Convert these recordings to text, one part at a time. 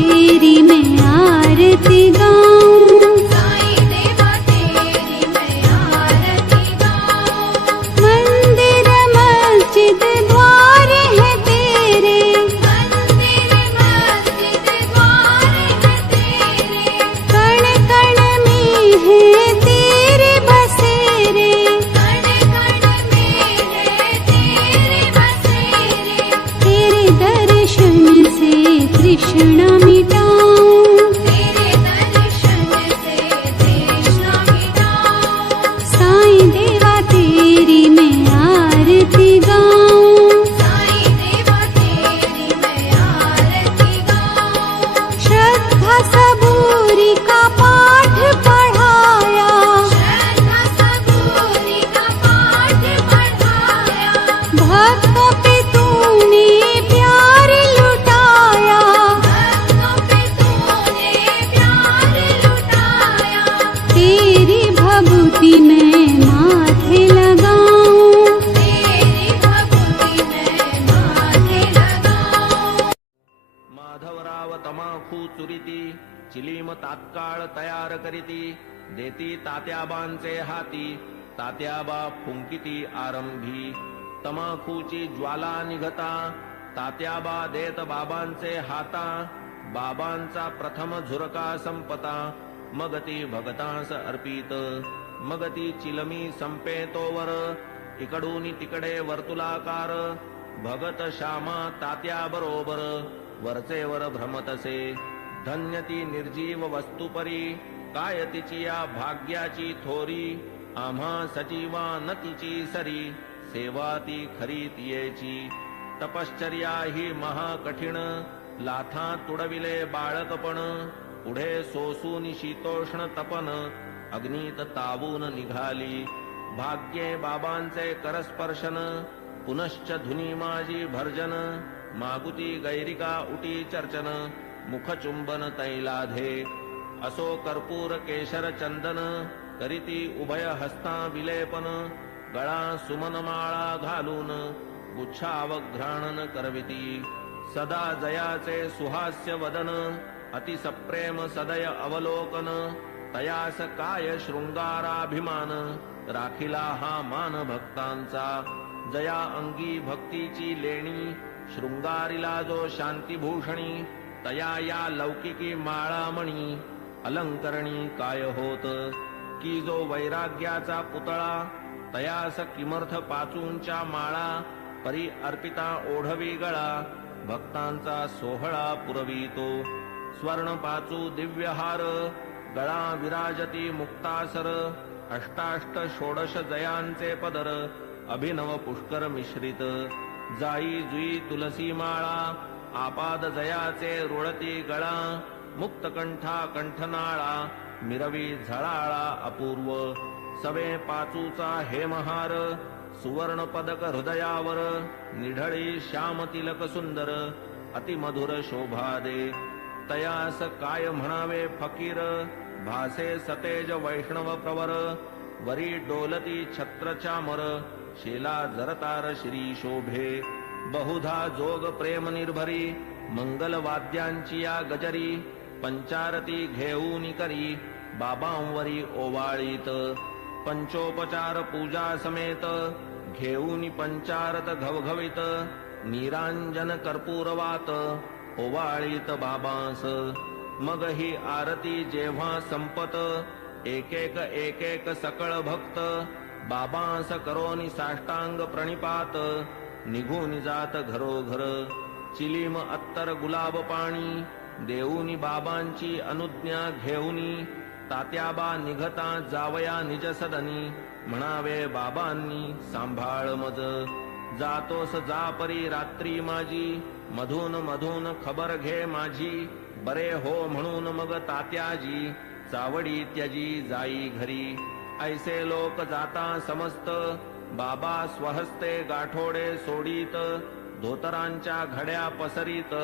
तेरी मैं आरती गाऊं, साईं देवा तेरी मैं आरती गाऊं। मंदिर मस्जिद द्वार है तेरे, मंदिर मस्जिद द्वार है तेरे, कण कण में है तेरे बसेरे, कण कण में है तेरे बसेरे। तेरे दर्शन से तृष्णा मिटाऊं, तेरे दर्शन से तृष्णा मिटाऊं। साईं देवा तेरी मैं आरती गाऊं, साईं देवा तेरी मैं आरती गाऊं। श्रद्धा सबूरी का पाठ पढ़ाया, श्रद्धा सबूरी का पाठ पढ़ाया, भक्तों पे तूने प्यार लुटाया, भक्तों पे तूने प्यार लुटाया। तेरी भभूति मैं माथे लगाऊं, तेरी भक्ति मैं माथे लगाऊं। माधवराव तमाखू चुरिती चिलीम तात्काळ तयार करीती देती तात्याबांचे हाती तात्याबा फुंकिती आरंभी तमाखूची ज्वाला निघता तात्याबा देत बाबांचे हाता बाबांचा प्रथम झुरका संपता मग ती भगतांस अर्पित मग ती चिलमी संपे तोवर इकडून तिकडे वर्तुलाकार भगत श्यामा तात्या बरोबर वरचेवर भ्रमतसे धन्य ती निर्जीव वस्तुपरी काय तिची या भाग्याची थोरी आम्हा सजीवा न तिची सरी सेवा ती खरी तियेची तपश्चर्या ही महाकठीण लाथा तुडविले बाळकपण पुढे सोसून शीतोष्ण तपन अग्नीत तावून निघाली भाग्ये बाबांचे करस्पर्शन पुनश्च धुनी माझी भर्जन मागुती गैरिका उटी चर्चन मुखचुंबन तैलाधे असो कर्पूर केशर चंदन करीती उभय हस्ता विलेपन गळा सुमनमाळा घालून गुच्छावघ्राणन करविती सदा जयाचे सुहास्य वदन अतिसप्रेम सदय अवलोकन तयास काय शृंगाराभिमान राखिला हा मान भक्तांचा जया अंगी भक्तीची लेणी शृंगारिला जो शांतीभूषणी तया या लौकिकी माळामणी अलंकरणी काय होत की जो वैराग्याचा पुतळा तयास किमर्थ पाचूंच्या माळा परी अर्पिता ओढवी गळा भक्तांचा सोहळा पुरवितो स्वर्ण पाचू दिव्यहार गळा विराजती मुक्तासर अष्टाष्ट षोडश जयांचे पदर अभिनव पुष्कर मिश्रित जाई जुई तुलसी माळा आपाद जयाचे रुळती गळा मुक्तकंठा कंठनाळा मिरवी झळाळा अपूर्व सवे पाचूचा हेमहार सुवर्ण पदक हृदयावर निढळी श्याम तिलक सुंदर अतिमधुर शोभा दे तयास काय म्हणावे फकीर भासे सतेज वैष्णव प्रवर वरी डोलती छत्र चामर शेला जरतार श्री शोभे बहुधा जोग प्रेम निर्भरी मंगल वाद्यांची या गजरी पंचारती घेऊन करी बाबांवरी ओवाळीत पंचोपचार पूजा समेत घेऊन पंचारत घवघवीत निरांजन कर्पूरवात ओवाळीत बाबांस मग ही आरती जेव्हा संपत एक एक सकळ भक्त बाबांस करोनी साष्टांग प्रणिपात निघून जात घरोघर चिलीम अत्तर गुलाब पाणी देऊनी बाबांची अनुज्ञा घेऊनी तात्याबा निघता जावया निज सदनी म्हणावे बाबांनी सांभाळ मज जातोस जा परी रात्री माझी मधून मधून खबर घे माझी बरे हो म्हणून मग तात्याजी चावडी त्यजी जाई घरी ऐसे लोक जाता समस्त बाबा स्वहस्ते गाठोडे सोडीत धोतरांच्या घड्या पसरीत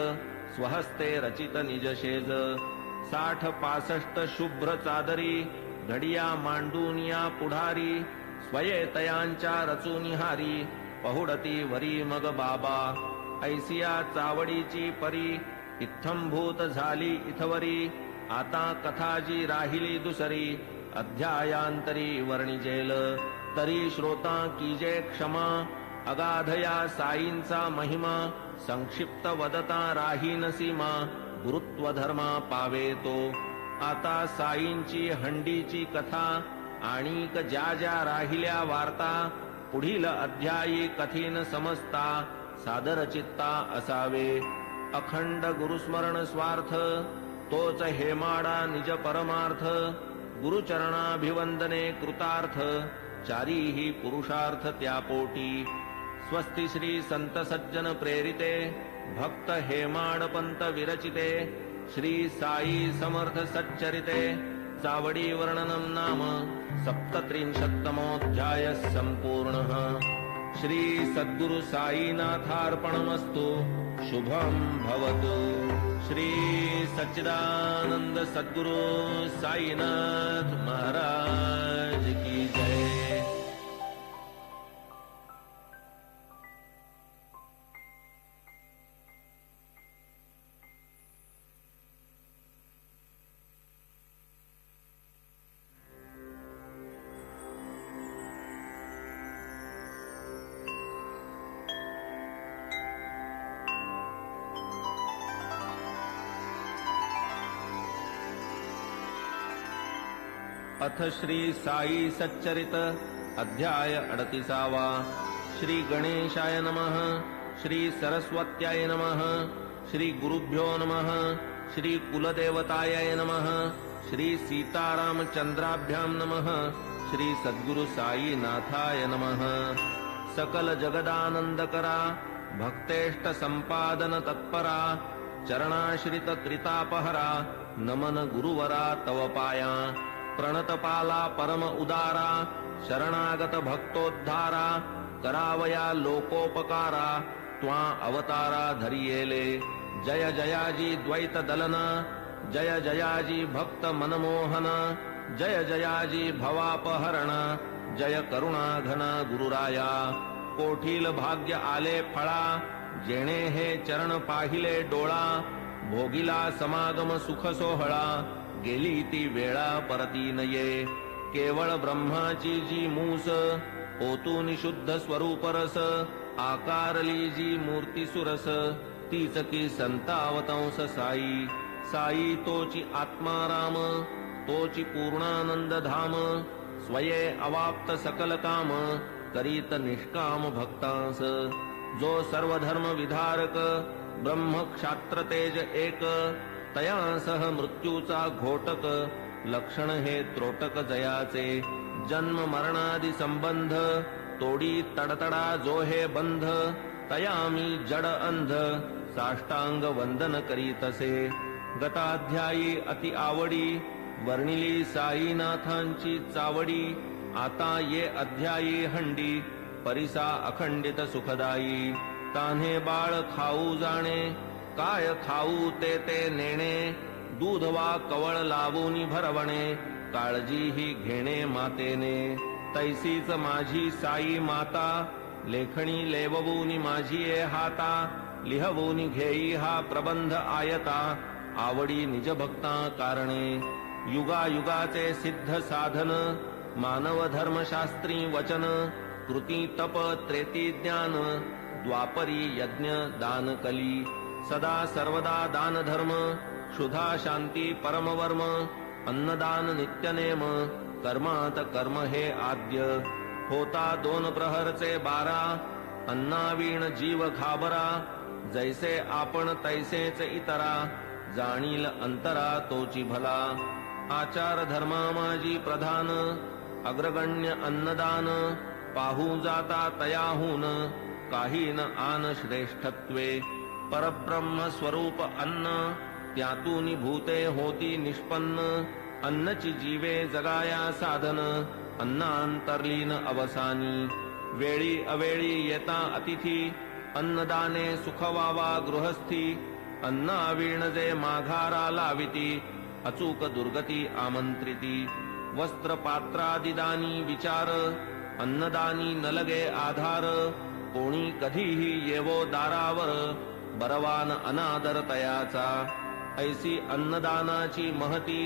स्वहस्ते रचित निजशेज 60-65 शुभ्र चादरी घडिया मांडूनिया पुढारी स्वयेतयांच्या रचूनिहारी पहुडती वरी मग बाबा ऐसिया चावडीची परी इत्थंभूत झाली इथवरी आता कथा जी राहिली दुसरी अध्यायांतरी वर्णिजेल तरी श्रोता कीजे क्षमा अगाधया साईंचा महिमा संक्षिप्त वदता राहीन सीमा गुरुत्व धर्मा पावे तो आता साईंची हंडीची कथा आणिक ज्या ज्या राहिल्या वार्ता पुढील अध्यायी कथीन समजता सादर चित्ता असावे अखंड गुरुस्मरण स्वार्थ तोच हेमाडा निज परमार्थ गुरुचरणाभिवंदने कृतार्थ चारीही पुरुषार्थ त्या पोटी स्वस्ति श्री संत सज्जन प्रेरिते भक्त हेमाड पंत विरचिते श्री साई समर्थ सच्चरिते चावडी वर्णनम नाम सप्तत्रिंशत्तमोऽध्याय संपूर्णः श्री सद्गुरु साईनाथार्पणमस्तु शुभं भवतु श्री सच्चिदानंद सद्गुरु साईनाथ महाराज की जय। अथ श्री साई सच्चरित अध्याय 38 श्री गणेशाय नमः श्री सरस्वत्याय नमः श्री गुरुभ्यो नमः श्री कुलदेवताय नमः श्री सीतारामचंद्राभ्यां नमः श्री सद्गुरु साई नाथाय नमः सकल जगदानंदकरा भक्तेष्ट संपादन तत्परा चरणाश्रित त्रितापहरा नमन गुरुवरा तव पाया प्रणतपाला परम उदारा शरणागत भक्तोद्धारा करावया लोकोपकारा त्वा अवतारा धरियेले जय जयाजी द्वैत दलन जय जयाजी भक्त मनमोहन जय जयाजी भवापहरण जय करुणा घन गुरुराया कोठील भाग्य आले फळा जेणे हे चरण पाहिले डोळा भोगिला समागम सुख सोहळा गेली ती वेळा परती नये केवळ ब्रह्माची जी मूस ओतून शुद्ध स्वरूप रस आकारली जी मूर्ती सुरस तीच की संतावतंस साई साई तोची आत्माराम तोची पूर्णानंद धाम स्वये अवाप्त सकल काम करीत निष्काम भक्तांस जो सर्व धर्म विधारक ब्रह्म क्षात्र तेज एक तया सह मृत्यूचा घोटक लक्षण हे त्रोटक जयाचे जन्म मरणादि संबंध तोडी तडतडा जो हे बंध तया मी जड अंध साष्टांग वंदन करीतसे गताध्यायी अति आवडी वर्णिली साईनाथांची चावडी आता ये अध्यायी हंडी परिसा अखंडित सुखदायी तान्हे बाळ खाऊ जाणे काय खाऊ ते ते नेणे दूध वा कवळ लावूनी भरवणे काळजी ही घेणे मातेने तैसीच माझी साई माता लेखणी लेववूनी माझी ए हाता लिहवूनी घेई हा प्रबंध आयता आवडी निज भक्ता कारणे युगायुगाचे सिद्ध साधन मानव धर्मशास्त्री वचन कृती तप त्रेती ज्ञान द्वापरी यज्ञ दान कली सदा सर्वदा दान धर्म क्षुधा शांती परमवर्म अन्नदान नित्यनेम कर्मात कर्म हे आद्य होता 2 प्रहरचे 12 अन्नावीण जीव घाबरा जैसे आपण तैसेच इतरा जाणील अंतरा तोची भला आचार धर्मा माझी प्रधान अग्रगण्य अन्नदान पाहू जाता तयाहून काही न आन श्रेष्ठत्वे परब्रह्म स्वरूप अन्न त्यातून भूते होती निष्पन्न अन्नची जीवे जगाया साधन अन्नांतर्लीन अवसानी वेळी अवेळी येता अतिथी अन्नदाने सुख वावा गृहस्थी अन्नावीण जे माघारा लाविती अचूक दुर्गती आमंत्रिती वस्त्र पात्रादिदानी विचार अन्नदानी न लगे आधार कोणी कधीही येवो दारावर बरवान अनादर तयाचा. ऐसी अन्नदानाची महती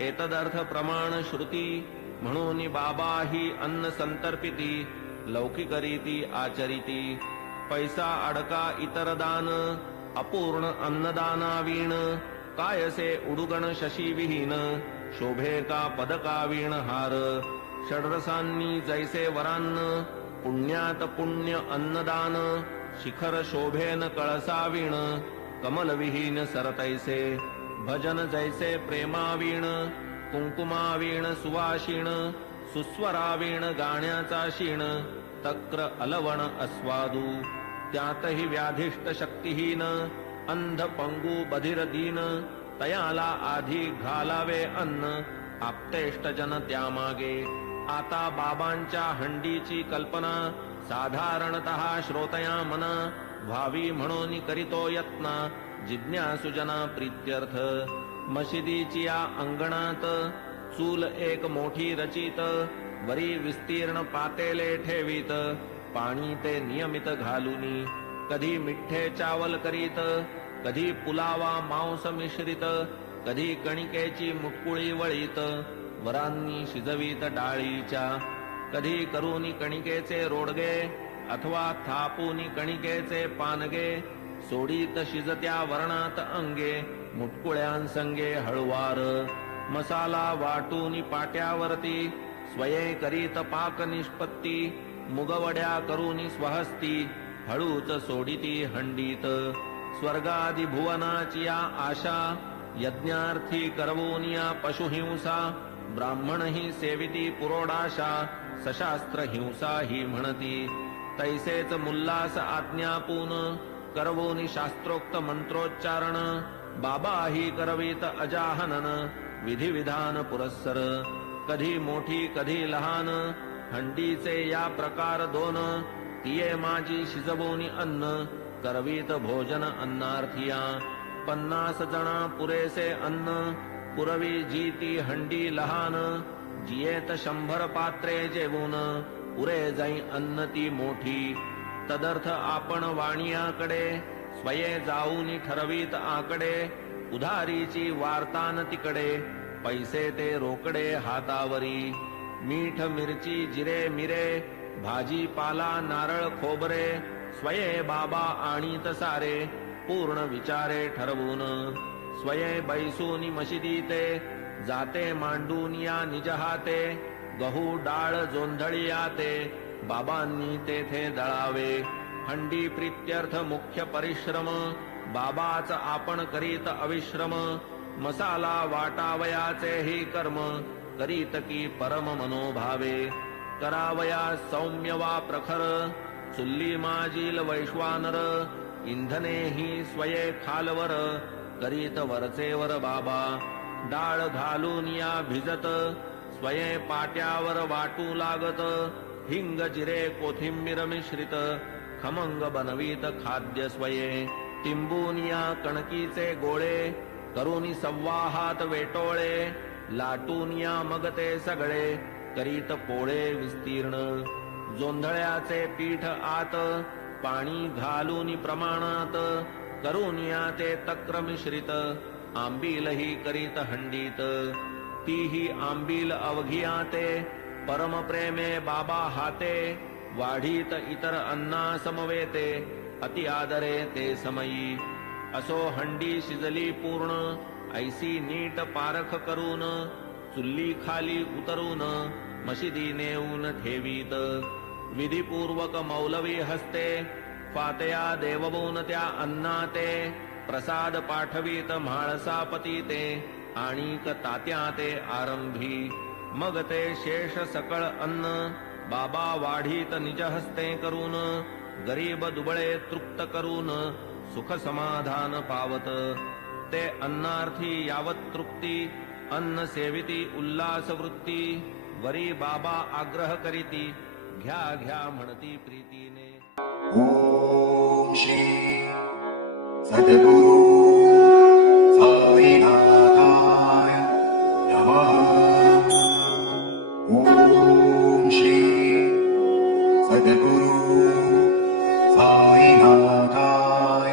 एतदर्थ प्रमाण श्रुती. म्हणून बाबा ही अन्न संतर्पिती लौकिकरीती आचरिती. पैसा अडका इतर दान अपूर्ण अन्नदानावीण. कायसे उडुगण शशी विहीन शोभे का पदकावीण हार. षड्रसांनी जैसे वरान्न पुण्यात पुण्य अन्नदान. शिखर शोभेन कळसावीण कमलविहीन सरतैसे. भजन जैसे प्रेमावीण कुंकुमावीण सुवाशीण. सुस्वरावीण गाण्याचा शीण तक्र अलवण अस्वादू. त्यातही व्याधिष्ट शक्तिहीन अंध पंगू बधिर दीन. तयाला आधी घालावे अन्न आप्तेष्ट जन त्यामागे. आता बाबांच्या हंडीची कल्पना साधारणतः श्रोतया मना. व्हावी म्हणून करीतो यत्न जिज्ञासुजना प्रीत्यर्थ. मशिदीची या अंगणात चूल एक मोठी रचित. वरी विस्तीर्ण पातेले ठेवीत पाणी ते नियमित घालूनी. कधी मिठ्ठे चावल करीत कधी पुलावा मांस मिश्रित. कधी कणिकेची मुटकुळी वळीत वरांनी शिजवीत डाळीच्या. कधी करूनी कणिकेचे रोडगे अथवा थापूनी कणिकेचे पानगे. सोडीत शिजत्या वरणात अंगे मुटकुळ्यांसंगे हळुवार. मसाला वाटूनी पाट्यावरती स्वये करीत पाक निष्पत्ती. मुगवड्या करूनी स्वहस्ती हळूच सोडिती हंडीत. स्वर्गादि भुवनाची या आशा यज्ञार्थी करवूनिया पशुहिंसा. ब्राह्मण ही सेविती पुरोडाशा सशास्त्र हिंसा ही म्हणती. तैसेच मुल्लास आज्ञापून करवूनी शास्त्रोक्त मंत्रोच्चारण. बाबा ही करवीत अजाहनन विधिविधान पुरस्सर. कधी मोठी कधी लहान हंडीचे या प्रकार दोन. तिये माझी शिजवूनी अन्न करवीत भोजन अन्नार्थिया. 50 जना पुरेसे अन्न पुरवी जी ती हंडी लहान. जियेत 100 पात्रे जेवून पुरे जाई अन्न ती मोठी. तदर्थ आपण वाणियाकडे स्वये जाऊनी ठरवीत आकडे. उधारीची वार्तान तिकडे पैसे ते रोकडे हातावरी. मीठ मिरची जिरे मिरे भाजीपाला नारळ खोबरे. स्वये बाबा आणीत सारे पूर्ण विचारे ठरवून. स्वये बैसूनी मशिदीते जाते मांडून या निज हाते. गहू डाळ जोंधळियाते बाबांनी तेथे दळावे. हंडी प्रीत्यर्थ मुख्य परिश्रम बाबाच आपण करीत अविश्रम. मसाला वाटावयाचे ही कर्म करीत की परम मनोभावे. करावया सौम्य वा प्रखर चुल्ली माजील वैश्वानर. इंधने ही स्वये खालवर करीत वरचेवर बाबा. डाळ घालून या भिजत स्वये पाट्यावर वाटू लागत. हिंग जिरे कोथिंबीर मिश्रित खमंग बनवीत खाद्य स्वये. टिंबून या कणकीचे गोळे करूनी संवाहात वेटोळे. लाटून या मग ते सगळे करीत पोळे विस्तीर्ण. जोंधळ्याचे पीठ आत पाणी घालून प्रमाणात. करून या ते तक्र मिश्रित आंबीलही करीत हंडीत. तीही आंबील अवघिया ते परम प्रेमे बाबा हाते. वाढीत इतर अन्ना समवेते अति आदरे ते समयी. असो हंडी शिजली पूर्ण ऐसी नीट पारख करून. चुल्ली खाली उतरून मशिदी नेऊन ठेवीत. विधिपूर्वक मौलवी हस्ते फातया देववून त्या अन्नाते. प्रसाद पाठवीत म्हाळसापती ते आणिक तात्या ते आरंभी. मग ते शेष सकळ अन्न बाबा वाढीत निज हस्ते करून. गरीब दुबळे तृप्त करून सुख समाधान पावत. ते अन्नार्थी यावत तृप्ती अन्न सेविती उल्लास वृत्ती. वरी बाबा आग्रह करीती घ्या घ्या म्हणती प्रीतीने. ओम श्री सद्गुरु साईनाथाय नमः. ओम श्री सद्गुरु साईनाथाय